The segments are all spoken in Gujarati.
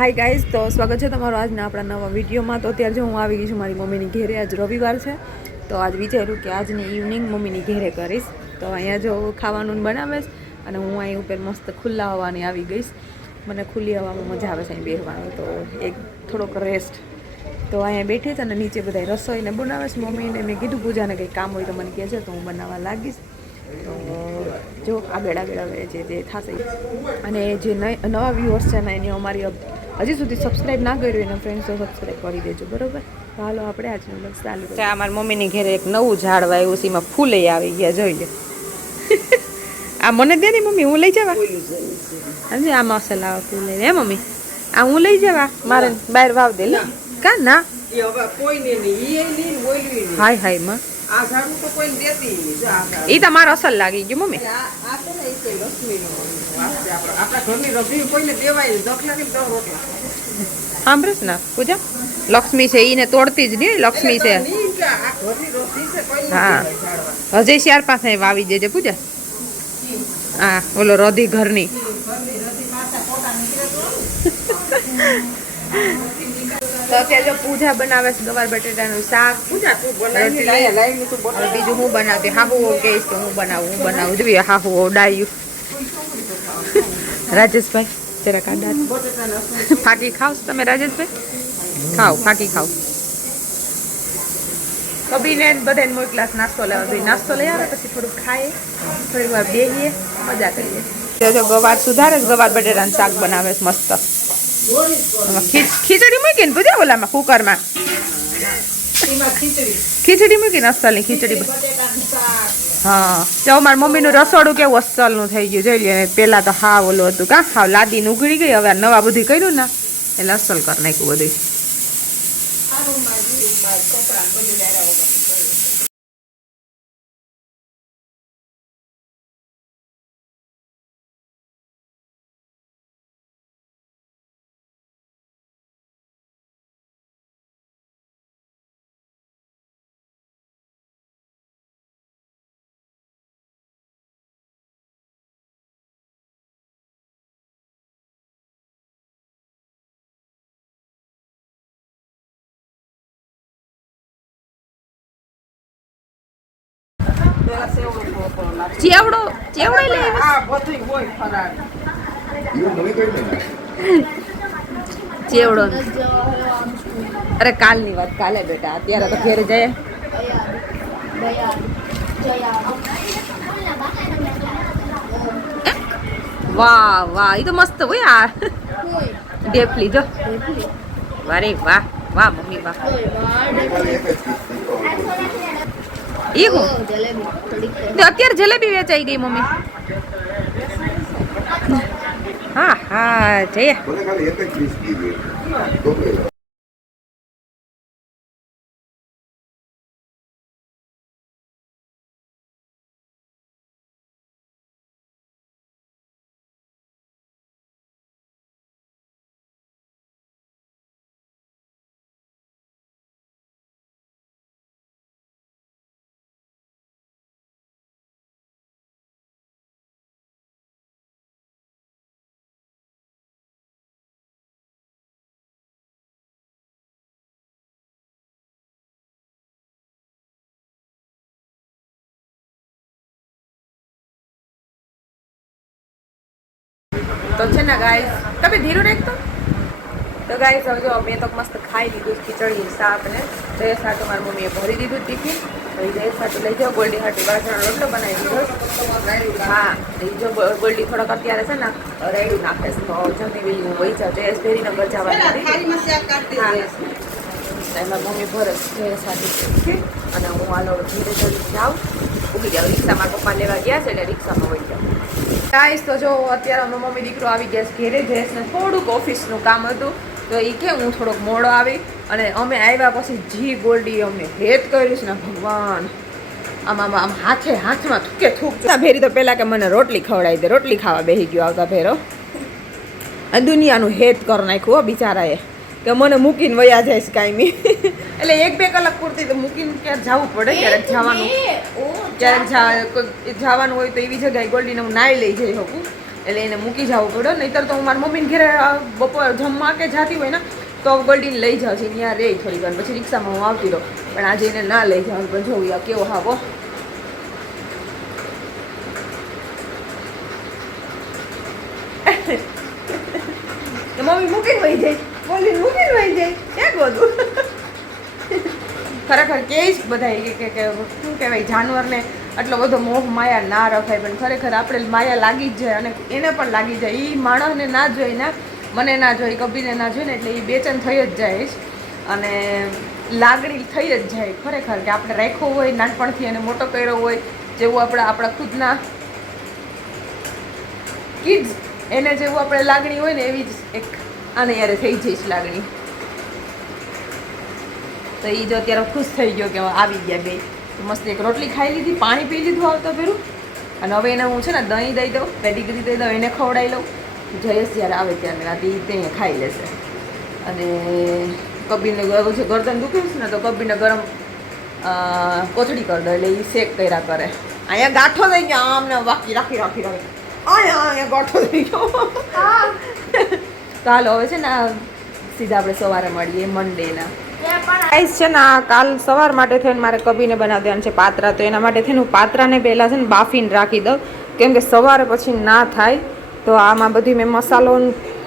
હાય ગાઈઝ, તો સ્વાગત છે તમારું આજના આપણા નવા વિડીયોમાં. તો અત્યારે જો હું આવી ગઈ છું મારી મમ્મીની ઘેરે. આજ રવિવાર છે તો આજ વિચાર્યું કે આજની ઇવનિંગ મમ્મીની ઘેરે કરીશ. તો અહીંયા જો ખાવાનું બનાવે છે અને હું અહીં ઉપર મસ્ત ખુલ્લા હવાની આવી ગઈશ. મને ખુલ્લી હવામાં મજા આવે છે અહીં બેસવાની, તો એક થોડોક રેસ્ટ. તો અહીંયા બેઠી છે અને નીચે બધા રસોઈને બનાવે છે મમ્મીને. મેં કીધું પૂજાને કંઈ કામ હોય તો મને કહેજે તો હું બનાવવા લાગીશ. તો જો આગળ હવે જે થશે. અને જે નવા વ્યુઅર્સ છે ને એની અમારી હજી સુધી સબસ્ક્રાઈબ ના કર્યું એના ફ્રેન્ડ્સ તો સબસ્ક્રાઈબ કરી દેજો, બરાબર? તો હાલો આપણે આજનું વ્લોગ ચાલુ કરીએ. આ મારી મમ્મીની ઘરે એક નવું ઝાડ વાવ્યું છે, એમાં ફૂલે આવી ગયા, જોઈ લે. આ મને દે ને મમ્મી, હું લઈ જવા. હજી આ મસાલા ફૂલે હે મમ્મી, આ હું લઈ જવા, મારે બહાર વાવ દે લે. કા ના હાય હાય માં એ તો મારો અસલ લાગી ગયું મમ્મી. સાંભળે ને પૂજા, લક્ષ્મી છે એને તોડતી જ નહીં, લક્ષ્મી છે. હા હજે ચાર પાસે વાવી દેજે પૂજા. હા ઓલો રોધી ઘરની. તો અત્યારે જો પૂજા બનાવે છે ગવાર બટેટાનું શાક. બીજું હું બનાવતી હાહુ કહીશ તો હું બનાવું જોઈએ. હાહુ ડાયું રાજેશભાઈ જરા કાઢા ફાકી ખાવ તમે રાજેશભાઈ? ખાઓ ફાકી ખાઓ. કબીને બધાને મોટ ગ્લાસ નાસ્તો લેવા જોઈએ. નાસ્તો લઈ આવે પછી થોડુંક ખાઈએ, થોડી વાર બેહીએ, મજા કરીએ. જો ગવાર સુધારે ગવાર બટેટાનું શાક બનાવે છે મસ્ત. ખીચડી મૂકીને પૂજા ઓલામાં કુકરમાં ખીચડી મૂકીને અસલની ખીચડી. હા જો મારી મમ્મીનું રસોડું કેવું અસલનું થઈ ગયું જોઈ લે. પેલા તો હાવ ઓલું હતું કાં હાવ લાદીને ઉઘડી ગઈ, હવે નવા બધું કર્યું ને એટલે અસલ કરી નાખ્યું બધું. ચેવડો ચેવડો લે ચેવડો. અરે કાલની વાત કાલે બેટા, અત્યારે તો ઘેર જાય. વાહ વાહ, એ તો મસ્ત હોય. આ ઢેફલી જો, વારે વાહ વાહ મમ્મી વાહ. એ હું અત્યારે જલેબી વેચાઈ ગઈ મમ્મી. હા હા જઈએ. તો છે ને ગાઈસ, તમે ધીરું રાખતો. તો ગાઈસ હવે જો મેં તો મસ્ત ખાઈ લીધું ખીચડી શાક ને. જય સાટું મારી મમ્મીએ ભરી દીધું ટિફિન. તો એ જય સાટું લઈ જાઓ. ગોલ્ડી હાટી બાજરાનો રોટલો બનાવી દીધો. હા એ જો ગોલ્ડી થોડોક અત્યારે છે ને રેડું નાખે છે તો જમી બીજું વહી જાવ. જયેશ ભેરીનગર જવાની હતી. એમાં મમ્મી ભરે જય સાટું અને હું હાલો ધીરે ધીરે જાઉં. ઉભી જાઉં. રિક્ષામાં પપ્પા લેવા ગયા છે એટલે રિક્ષામાં વહી જાઉં. ગાઈસ તો જો અત્યારે અમે મમ્મી દીકરો આવી ગયા છે ઘેરે. જયેશને થોડુંક ઓફિસનું કામ હતું તો એ કે હું થોડોક મોડો આવી. અને અમે આવ્યા પછી જી ગોલ્ડી અમને હેત કર્યું છે ને ભગવાન. આમ આમ આમ હાથમાં થૂકે થૂક. ભેરી તો પહેલાં કે મને રોટલી ખવડાવી દે, રોટલી ખાવા બેસી ગયો આવતા ભેરો. અને દુનિયાનું હેત કરી નાખ્યું હો બિચારાએ કે મને મૂકીને વયા જાય છે કાંઈ નહીં. એટલે 1-2 કલાક પૂરતી તો મૂકીને ક્યાંક જવું પડે. ક્યારેક જવાનું હોય તો એવી જગ્યાએ ગોલ્ડીને હું નાઈ લઈ જઈ શકું. એટલે એને મૂકી જવું પડ્યો. નહીંતર તો હું મારી મમ્મીને ઘરે બપોર જમવા કે જાતી હોય ને તો ગોલ્ડીને લઈ જાઉં છું, ત્યાં રહી થોડી વાર, પછી રિક્ષામાં હું આવતી રહું. પણ આજે એને ના લઈ જાઉં, પણ જોઉં આ કેવો હાવો. મમ્મી મૂકીને વહી જાય, ગોલ્ડીને મૂકીને વહી જાય, ક્યાં ગોતું. ખરેખર કે બધા શું કહેવાય, જાનવરને આટલો બધો મોહ માયા ના રખાય, પણ ખરેખર આપણે માયા લાગી જ જાય અને એને પણ લાગી જાય. એ માણસને ના જોઈને, મને ના જોઈ, કબીરને ના જોઈને એટલે એ બેચેન થઈ જ જાય અને લાગણી થઈ જ જાય ખરેખર, કે આપણે રાખ્યો હોય નાનપણથી એને મોટો કર્યો હોય, જેવું આપણા ખુદના કિડ્સ એને જેવું આપણે લાગણી હોય ને એવી જ એક આને યારે થઈ જઈશ લાગણી. તો એ જો અત્યારે ખુશ થઈ ગયો કે આવી ગયા બે. તો મસ્ત એક રોટલી ખાઈ લીધી, પાણી પી લીધું આવતા પેલું. અને હવે એને હું છે ને દહીં દઈ દઉં, પેડીગ્રી દઈ દઉં, એને ખવડાવી લઉં. જયેશ જ્યારે આવે ત્યારે રાતે ત્યાં ખાઈ લેશે. અને કબીરને જે ગરદન દુખે છે ને તો કબીરને ગરમ કોથળી કરી દો, એટલે એ શેક કર્યા કરે. અહીંયા ગાંઠો થઈ ગયો, આમને વાકી રાખી અહીંયા ગાંઠો થઈ ગયો. તો હાલો હવે છે ને સીધા આપણે સવારે મળીએ મંડેના. ગાઈસ છે ને કાલ સવાર માટે થઈને મારે કબીને બનાવી દેવાનું છે પાત્રા. તો એના માટે થઈને હું પાત્રાને પહેલાં છે ને બાફીને રાખી દઉં, કેમ કે સવારે પછી ના થાય. તો આમાં બધી મેં મસાલો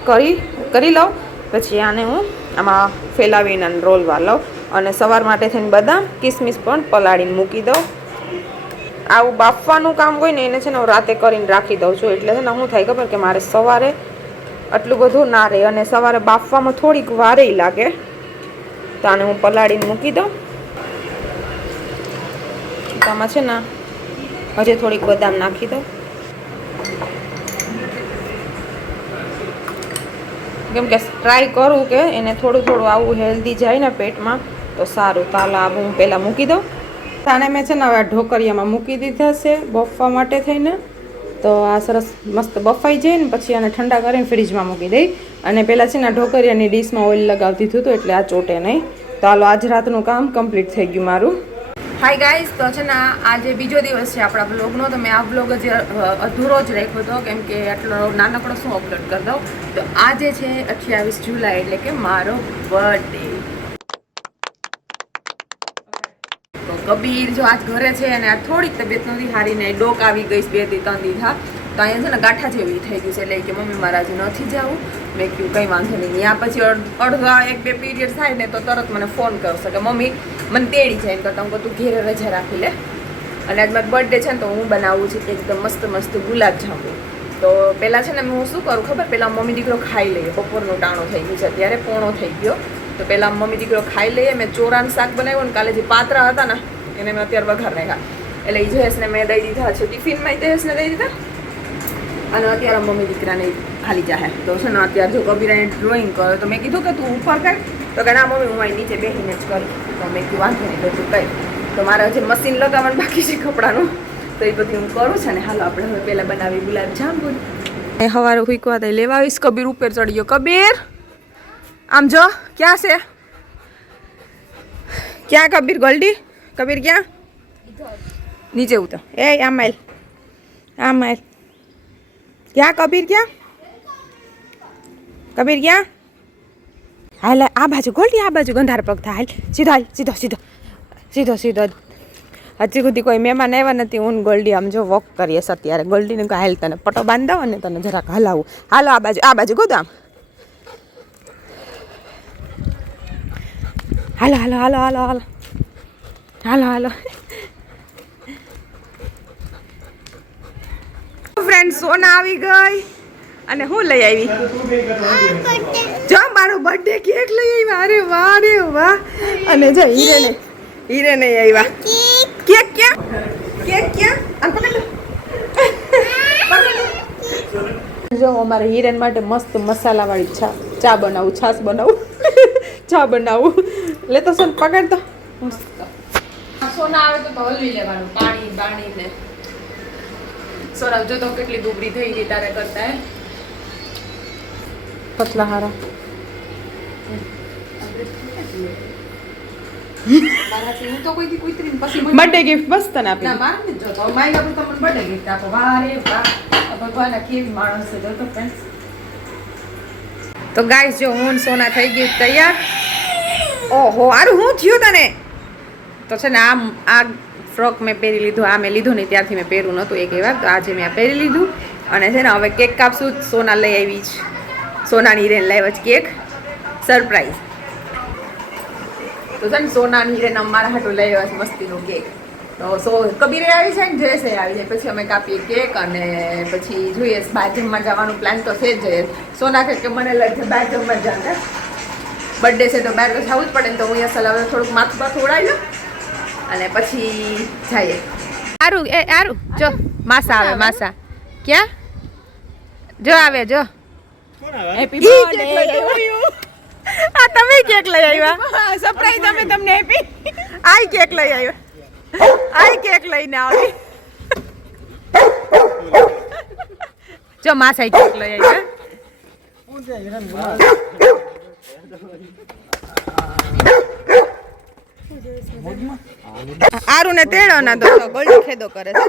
કરી લઉં, પછી આને હું આમાં ફેલાવીને રોલવા લઉં. અને સવાર માટે થઈને બદામ કિસમિસ પણ પલાળીને મૂકી દઉં. આવું બાફવાનું કામ હોય ને એને છે ને હું રાતે કરીને રાખી દઉં છું, એટલે છે ને શું થાય ખબર, કે મારે સવારે આટલું બધું ના રહે અને સવારે બાફવામાં થોડીક વારે લાગે. તો આને હું પલાળીને મૂકી દઉં. આમાં છે ને હજી થોડીક બદામ નાખી દઉં, કેમ કે ટ્રાય કરું કે એને થોડું થોડું આવું હેલ્ધી જાય ને પેટમાં તો સારું. તો હાલ આ હું પહેલાં મૂકી દઉં. આને મેં છે ને હવે ઢોકરિયામાં મૂકી દીધા છે બફવા માટે થઈને. તો આ સરસ મસ્ત બફાઈ જાય ને પછી આને ઠંડા કરીને ફ્રીજમાં મૂકી દઈ. અને પહેલાં છે ને ઢોકરિયાની ડીશમાં ઓઇલ લગાવતી હતું, તો એટલે આ ચોટે નહીં. તો હાલો આજ રાતનું કામ કમ્પ્લીટ થઈ ગયું મારું. હાય ગાઈસ, તો છે ને આજે બીજો દિવસ છે આપણા બ્લોગનો. તો મેં આ બ્લોગ જ અધૂરો જ રાખ્યો હતો, કેમ કે આટલો નાનકડો શું અપલોડ કરી દઉં. તો આજે છે 28 જુલાઈ, એટલે કે મારો બર્થડે. તો કબીર જો આજ ઘરે છે અને આ થોડીક તબિયત નથી સારી ને ડોક આવી ગઈ 2 થી 3 દી થા. તો અહીંયા છે ને ગાંઠા જેવી થઈ ગયું છે, એટલે કે મમ્મી મારા આજે નથી જવું. મેં કહ્યું કંઈ વાંધો નહીં. ત્યાં પછી અડધા 1-2 પીરિયડ થાય ને તો તરત મને ફોન કરશે કે મમ્મી મને તેડી જાય, એમ કરતાં હું તું ઘેરે રજા રાખી લે. અને આજ મારો બર્થડે છે ને તો હું બનાવું છું એકદમ મસ્ત મસ્ત ગુલાબજાંબુ. તો પહેલાં છે ને હું શું કરું ખબર, પહેલાં મમ્મી દીકરો ખાઈ લઈએ. બપોરનું ટાણું થઈ ગયું છે, અત્યારે પોણો થઈ ગયો. તો પહેલાં મમ્મી દીકરો ખાઈ લઈએ. મેં ચોરાનું શાક બનાવ્યું ને કાલે જે પાત્રા હતા ને એને મેં અત્યારે વઘાર નાખ્યા. એટલે એ જયેશને મેં દઈ દીધા છે ટિફિનમાં, જયેશને દઈ દીધા. અને અત્યારે મમ્મી દીકરાને હાલી જાહે. તો છે ને અત્યારે જો કબીરાને ડ્રોઈંગ કરે તો મેં કીધું કે તું ઉપર કર. તો કે ના મમ્મી હું અહીં નીચે બેસીને જ કરી. તો મેં કીધું વાંધો નહીં, તો તું કઈ. તો મારે હજી મશીન લગાવવાનું બાકી છે કપડાનું, તો એ બધું હું કરું છું. ને હાલો આપણે હવે પહેલાં બનાવી ગુલાબજાંબુ. સવારે હુંકવા દઈ લેવા આવીશ. કબીર ઉપર ચડી ગયો. કબીર આમ જો, ક્યાં છે? ક્યાં કબીર? ગોલ્ડી કબીર ક્યાં? નીચે ઉતર. એ આમ આલ, આમ આલ. ક્યાં કબીર? ક્યાં કબીર? ક્યાં? હાલ આ બાજુ ગોલ્ડી, આ બાજુ ગંધાર પગ થાય. હાલ સીધો, હાલ સીધો સીધો સીધો સીધો. હજી સુધી કોઈ મહેમાન આવ્યા નથી. હું ગોલ્ડી આમ જો વોક કરીએ અત્યારે. ગોલ્ડીને કહે હાલ તને પટો બાંધી દઉં અને તને જરાક હલાવું. હાલો આ બાજુ ગોદો આમ. હાલો હાલો હાલો હાલો હાલો હાલો હાલો. ફ્રેન્ડ સોના આવી ગઈ અને હું લઈ આવી જો મારો બર્થડે કેક લઈ આવ્યા. અરે વાહ રે વાહ. અને જો હીરે નહીં આવ્યા. કેક ક્યાં? કેક ક્યાં? જો અમારે હિરેન માટે મસ્ત મસાલાવાળી ચા બનાવું, છાશ બનાવું, ચા બનાવું. લેતો સોન પકડ તો. સોના આવે તો હલવી લેવાનું પાણી ને. સોના જો તો કેટલી દુબળી થઈ ગઈ તારે કરતા હે પતલા હારા. મારાથી હું તો કોઈથી કુતરીને પછી બર્થડે ગિફ્ટ બસ તને આપી ના મારે નથી જોતો મારી બાપુ તમને બર્થડે ગિફ્ટ આપો વારે વાહ ભગવાન કેવી માણસ છે જોતો ફ્રેન્ડ્સ તો ગાઈસ જો હું સોના થઈ ગઈ તૈયાર ઓહો આરું હું થયું તને તો છે ને આ ફ્રોક મેં પહેરી લીધું આ મેં લીધું નહીં ત્યારથી મેં પહેર્યું નહોતું એક વાર તો આજે મેં પહેરી લીધું અને છે ને હવે કેક કાપશું સોના લઈ આવી છે સોનાની હિરેન લાવ્યા છે કેક સરપ્રાઈઝ તો છે ને સોનાની હિરેન અમારા હાટું લઈ આવ્યા છે મસ્તીનું કેક તો કબીરે આવી જાય ને જયેશે આવી જાય પછી અમે કાપીએ કેક અને પછી જોઈએ બહાર જમવા જવાનું પ્લાન તો છે જ સોના કે મને લઈ બહાર જમવા જાય બર્થડે છે તો બહાર તો જવું જ પડે ને તો હું અહીંયા સલાહ થોડુંક માથું બાથું ઉડાવી લઉં અને પછી જઈએ આરું એ આરું જો માસા આવે માસા ક્યાં જો આવે જો હેપી બર્થડે આ તમે કેક લઈ આવ્યા સરપ્રાઈઝ અમે તમને આપી આઈ કેક લઈ આવ્યા આઈ કેક લઈને આવી જો માસા કેક લઈ આવ્યા આરું ને તેડો ના તો ગોલ્ડી ખેદો કરે છે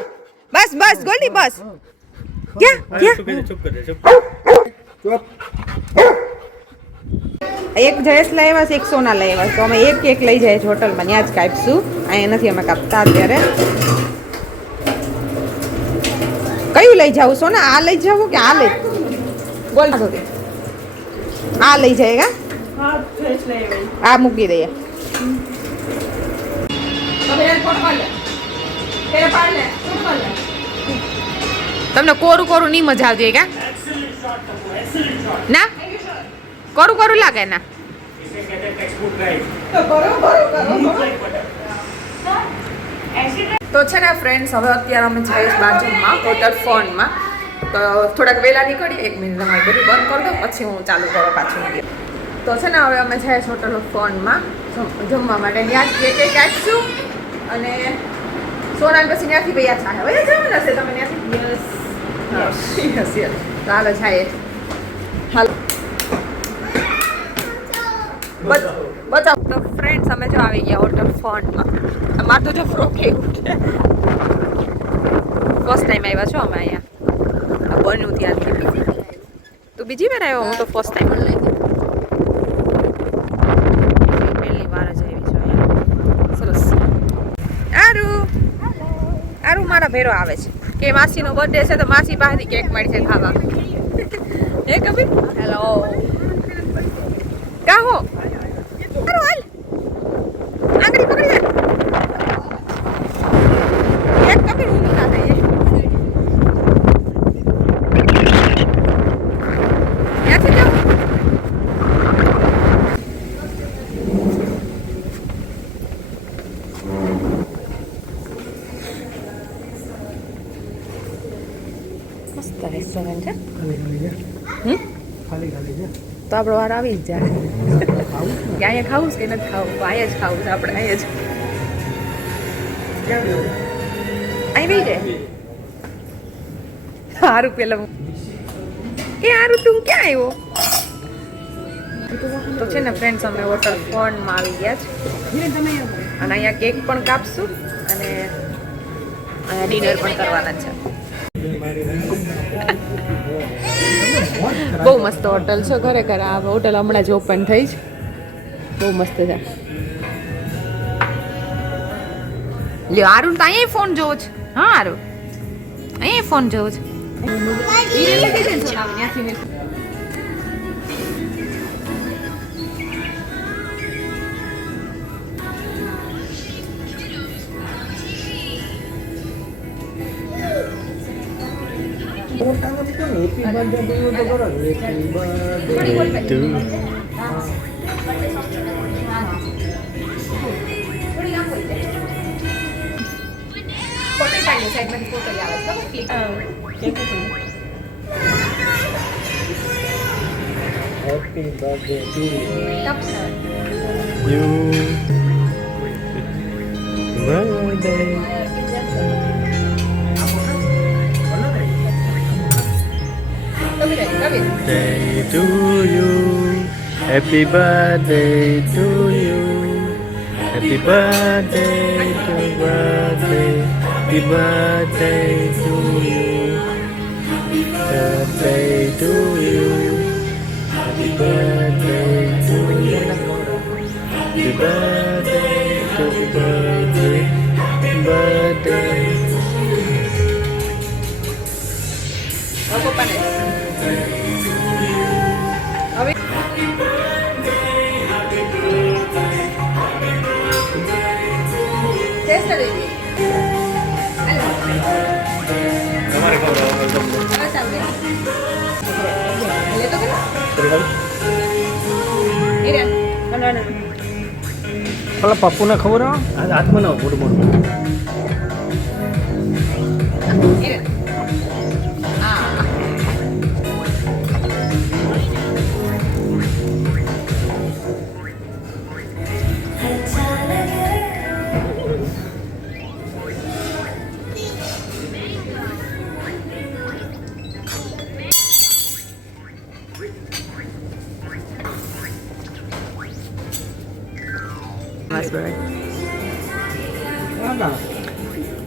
બસ બસ ગોલ્ડી બસ એક જયેશ લઈ આવ્યા છે એક સોના લઈ આવ્યા તો અમે એક કેક લઈ જાય છે હોટલમાં ત્યાં જ કાપીશું અહીંયા નથી અમે કાપતા અત્યારે કયું લઈ જાવું સોના આ લઈ જાવું કે આ લઈ બોલ આ લઈ જાય આ મૂકી દઈએ તમને કોરું કોરું નહીં મજા આવતી કા ના કોરું કોરું લાગે ના તો છે ને ફ્રેન્ડ્સ હવે અત્યારે અમે જઈએ બાજુમાં હોટલ ફોનમાં તો થોડાક વહેલા નીકળીએ 1 મિનિટ તમારે બધું બંધ કરી દો પછી હું ચાલુ કરો પાછું તો છે ને હવે અમે જઈએ હોટલ ફોનમાં જમવા માટે ત્યાં જ કેક કાઢીશું અને સોના પછી ત્યાંથી ભૈયા ચાહે હવે જવાનું હશે તમે ત્યાંથી યસ યસ ચાલો જાય હાલો બતાવો તો ફ્રેન્ડ્સ અમે જો આવી ગયા હોટલ ફોનમાં અમારે તો જો ફ્રોક એવું છે ફર્સ્ટ ટાઈમ આવ્યા છો અમે અહીંયા બન્યું ત્યારથી તું બીજી વાર આવ્યો હું તો ફર્સ્ટ ટાઈમ પહેલી વાર જ આવી છું અહીંયા સરસ આરું મારા ભેરો આવે છે કે માસીનો બર્થડે છે તો માસી પાસેથી કેક મળી છે ખાવા હે કબીર હેલો કા હો આરું હાલ આંગળી પકડી લે એક કબીર હું ના થાય ત્યાંથી જાઓ રેસ્ટોરન્ટ છે તો આપણો વાર આવી જ જાય કે અહીંયા ખાવું કે નથી ખાવું અહીંયા જ ખાવું છે આપણે અહીંયા જ અહીં બી જાય સારું પેલા એ સારું તું ક્યાં આવ્યો તો છે ને ફ્રેન્ડ્સ અમે હોટલ ફોનમાં આવી ગયા છે અને અહીંયા કેક પણ કાપશું અને ડિનર પણ કરવાના છે બહુ મસ્ત હોટલ છે ખરેખર આ હોટલ હમણાં જ ઓપન થઈ છે બહુ મસ્ત છે લ્યો આરું તો અહીંયા ફોન જોવો છે હા આરું અહીંયા ફોન જોવો છે Happy birthday to you. Birthday. Day to you. Happy birthday to you. Happy birthday to birthday. Happy birthday to you. Birthday to you. Happy birthday to you. Happy birthday to birthday. Birthday. પપ્પાને હવે ટેસ્ટ કરી દઈએ. તમારે ખબર બસ આવડે. લે તો કે એરે ના પેલા પપ્પુને ખબર આ હાથમાં ના મોટું મોટું એરે આ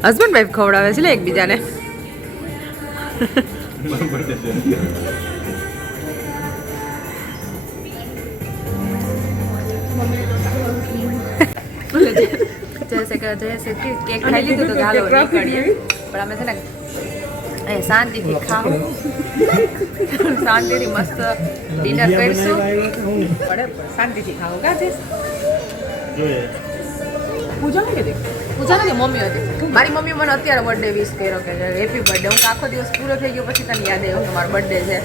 હસબન્ડ વાઈફ ખવડાવે છે લે એકબીજાને. જैसे केक खाई લીધું તો ગાલો નીકળીએ પણ અમે છે ને એ શાંતિથી ખાવું શાંતિથી મસ્ત ડિનર કરીશું પણ શાંતિથી ખાવું કા છે પૂજા નથી મમ્મી હતી મારી મમ્મી મને અત્યારે બર્થડે વિશ કર્યો કે હેપી બર્થડે હું આખો દિવસ પૂરો થઈ ગયો પછી તને યાદ આવ્યો કે મારો બર્થડે છે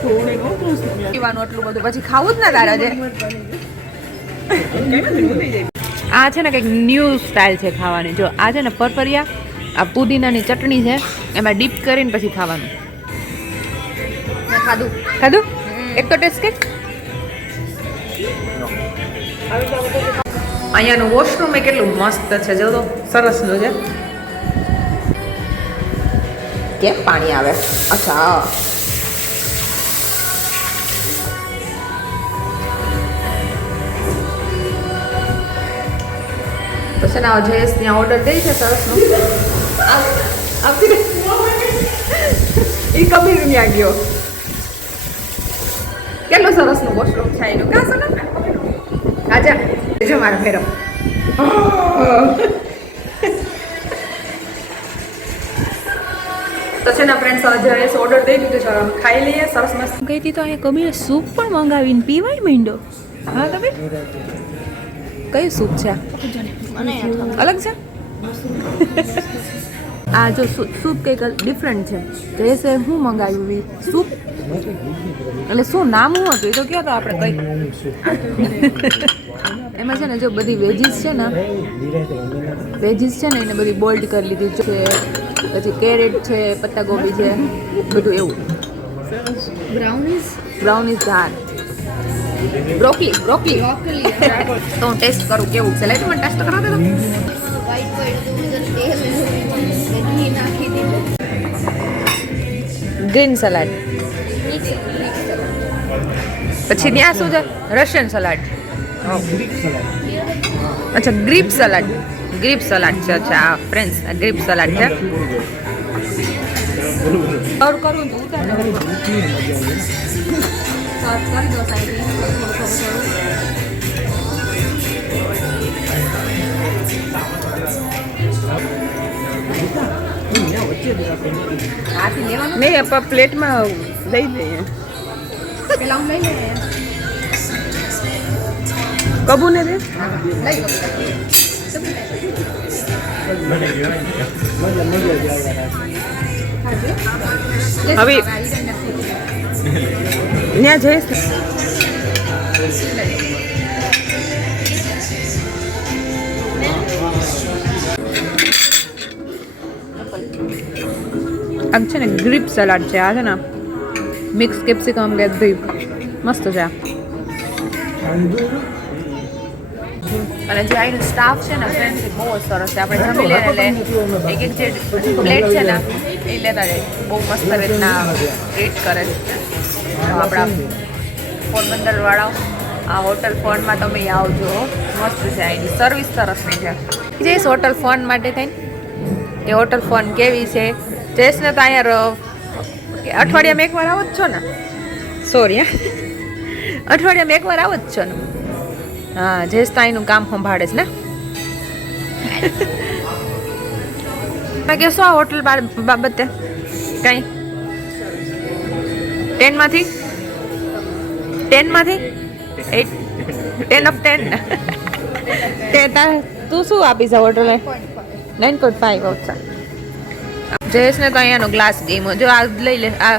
પીવાનું એટલું બધું પછી ખાવું જ ના તારા છે આ છે ને કંઈક ન્યૂ સ્ટાઇલ છે ખાવાની જો આ છે ને પરપરિયા આ પુદીનાની ચટણી છે એમાં ડીપ કરીને પછી ખાવાનું ખાધું એક તો ટેસ્ટ કે અહીંયાનું વોશરૂમ એ કેટલું મસ્ત છે જો તો સરસનું છે કેમ પાણી આવે અચ્છા પછી ના જયેશ ત્યાં ઓર્ડર દઈ છે સરસનો આવતી એ કબીર ત્યાં ગયો કેટલું સરસનું વોશરૂમ છે એનું કાં સર આજા જો મારો ફેરો તો છે ને ફ્રેન્ડ્સ જયેશ ઓર્ડર દઈ દીધું છે અમે ખાઈ લઈએ સરસ મસ્ત ગઈ હતી તો અહીંયા કબીરે સૂપ પણ મંગાવીને પીવાય માંડ્યો હા કબીર કયું સૂપ છે અલગ છે આ જો સૂપ કંઈક ડિફરન્ટ છે જયેશે શું મંગાવ્યું સૂપ એટલે શું નામ શું હતું એ તો કહો તો આપણે કઈ એમાં છે ને જો બધી વેજીસ છે ને એને બધી બોઇલ્ડ કરી લીધી છે પછી કેરેટ છે પત્તા ગોબી છે બધું એવું બ્રાઉનીઝ દાળ બ્રોકલી તો હું ટેસ્ટ કરું કેવું છે લાઈટ મને ટેસ્ટ કરાવે તો ગ્રીન સલાડ પછી ત્યાં શું છે રશિયન સલાડ અચ્છા ગ્રીપ સલાડ છે અચ્છા ફ્રેન્ડ્સ આ ગ્રીપ સલાડ છે સર્વ કરું તો ઉતાર કરી દો નહીં આપણે પ્લેટમાં લઈ લઈએ પેલા હું લઈ લઈએ કબૂ ને દે હવે ત્યાં જઈશ આમ છે ને ગ્રીપ સલાડ છે આ છે ને મિક્સ કેપ્સિકમ કે ગ્રીપ મસ્ત છે અને જે અહીંનો સ્ટાફ છે ને ફ્રેન્ડ્સ બહુ જ સરસ છે આપણે જમી લઈએ એટલે એક જે પ્લેટ છે ને એ લેતા જાય બહુ મસ્ત રીતના ટ્રીટ કરે છે આપણા પોરબંદર વાળાઓ આ હોટલ ફોનમાં તમે આવજો, મસ્ત છે. એની સર્વિસ સરસની છે. જઈશ હોટલ ફોન માટે થઈને કે હોટલ ફોન કેવી છે. જઈશને તો અહીંયા અઠવાડિયામાં એકવાર આવો જ છો ને? સોરી અઠવાડિયામાં એકવાર આવો જ છો ને? હા, જઈશ તો અહીંનું કામ સંભાળે છે ને. તમે કહેશો આ હોટલ બાબતે કંઈ 10 માંથી 8 10 of 10. તું શું આપીશ આ હોટલ? 9.5. ઓછા. જયેશને તો અહીંયાનો ગ્લાસ ગમ્યો. જો આ લઈ લે. આ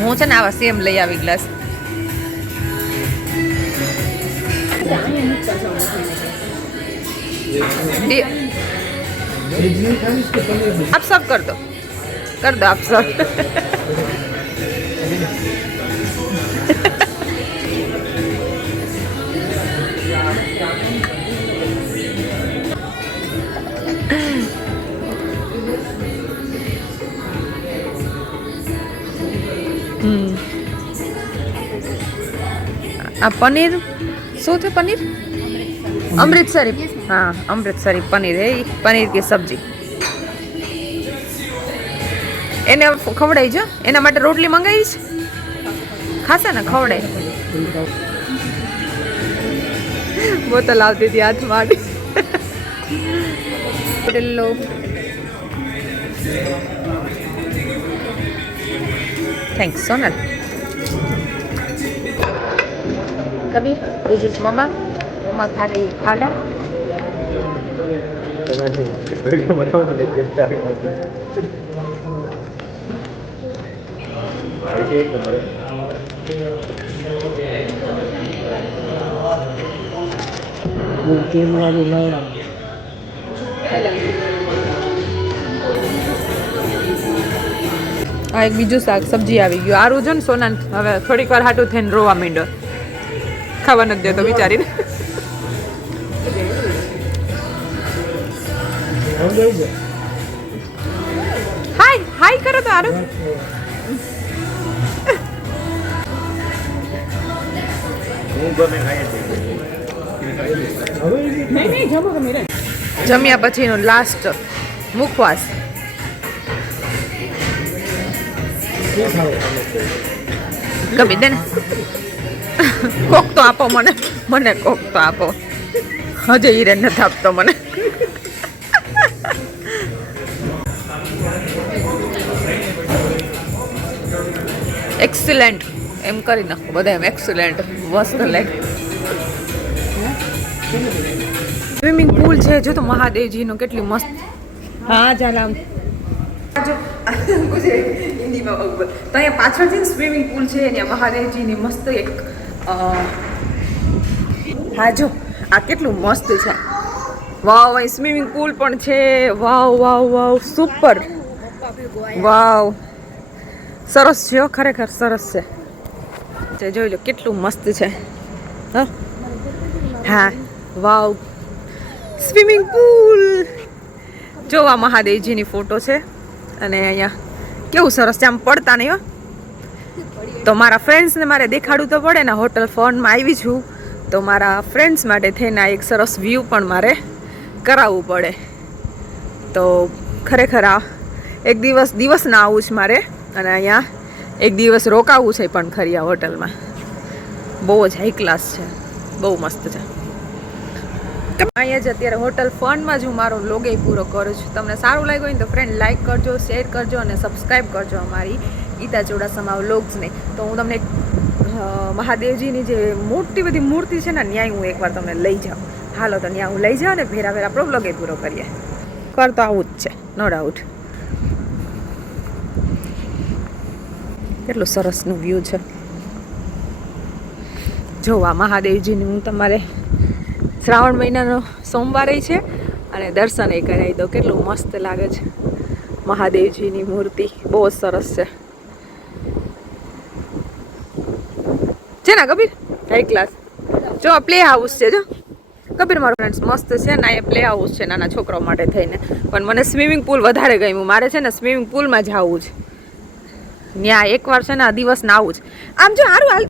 હું છે ને આવા સેમ લઈ આવી ગ્લાસ. आप सब कर दो आप सब. આ પનીર શું છે? પનીર અમૃતસરી. हाँ, अमृतसरी पनीर है. पनीर की सब्जी એને ખવડાવી જો. એના માટે રોટલી મંગાવીશ. ખાશે ને? ખવડાય. બોતલ આવતી હતી હાથમાં. લો thanks Sonal. Kabir this is mama खा रही खाना. આ એક બીજું શાક સબ્જી આવી ગયું. આરું છે ને સોનાન હવે થોડીક વાર હાટું થઈને રોવા માંડ્યો. ખાવા નથી દેતો વિચારીને. હાય હાય કરો તો આરું. જમ્યા પછીનો લાસ્ટ મુખવાસ. ગમી દે ને. કોક તો આપો મને કોક તો આપો. હજે હીરે નથી આપતો મને. એક્સેલન્ટ એમ કરી નાખો બધા. એમ એક્સેલન્ટ મસ્ત લાગે. સ્વિમિંગ પુલ છે જો તો મહાદેવજીનો. કેટલી મસ્ત. હા ચાલ આમ હિન્દીમાં તો અહીંયા પાછળ છે ને સ્વિમિંગ પુલ છે. અહીંયા મહાદેવજીની મસ્ત એક હા જો આ કેટલું મસ્ત છે. વાવ, અહીં સ્વિમિંગ પુલ પણ છે. વાવ વાવ વાવ સુપર. વાવ સરસ છે. ખરેખર સરસ છે. જોઈ લો કેટલું મસ્ત છે. હા વાવ સ્વિમિંગ પુલ. જોવા મહાદેવજીની ફોટો છે. અને અહીંયા કેવું સરસ છે. આમ પડતા નહીં હો. તો મારા ફ્રેન્ડ્સને મારે દેખાડવું તો પડે ને. હોટલ ફોનમાં આવી છું તો મારા ફ્રેન્ડ્સ માટે થઈને એક સરસ વ્યૂ પણ મારે કરાવવું પડે. તો ખરેખર આ એક દિવસ ના આવું છે મારે. અને અહીંયા એક દિવસ રોકાવું છે પણ ખરી આ હોટલમાં. બહુ જ હાઈ ક્લાસ છે. બહુ મસ્ત છે. અહીંયા જ અત્યારે હોટલ ફનમાં જ હું મારો વ્લોગ પૂરો કરું છું. તમને સારું લાગ્યું હોય ને તો ફ્રેન્ડ લાઈક કરજો, શેર કરજો અને સબસ્ક્રાઈબ કરજો અમારી ગીતા ચોડાસમા વ્લોગ્સને. તો હું તમને મહાદેવજીની જે મોટી બધી મૂર્તિ છે ને ન્યાય હું એકવાર તમને લઈ જાઉં. હાલો તો ત્યાં હું લઈ જાઉં ને ભેરા ભેરા આપણો વ્લોગ પૂરો કરીએ. કર તો આવું જ છે નો ડાઉટ. કેટલું સરસનું વ્યૂ છે. જોવા મહાદેવજીની હું તમારે શ્રાવણ મહિનાનો સોમવારે છે અને દર્શન એ કરાવી દો. કેટલું મસ્ત લાગે છે. મહાદેવજીની મૂર્તિ બહુ જ સરસ છે ને કબીર? High class. જો પ્લે હાઉસ છે. જો કબીર મારો ફ્રેન્ડ્સ મસ્ત છે ને. એ પ્લે હાઉસ છે નાના છોકરાઓ માટે થઈને. પણ મને સ્વિમિંગ પુલ વધારે ગમ્યું. મારે છે ને સ્વિમિંગ પુલમાં જવું છે. ત્યાં એકવાર છે ને આ દિવસ ના આવું જ. આમ જો સારું હાલ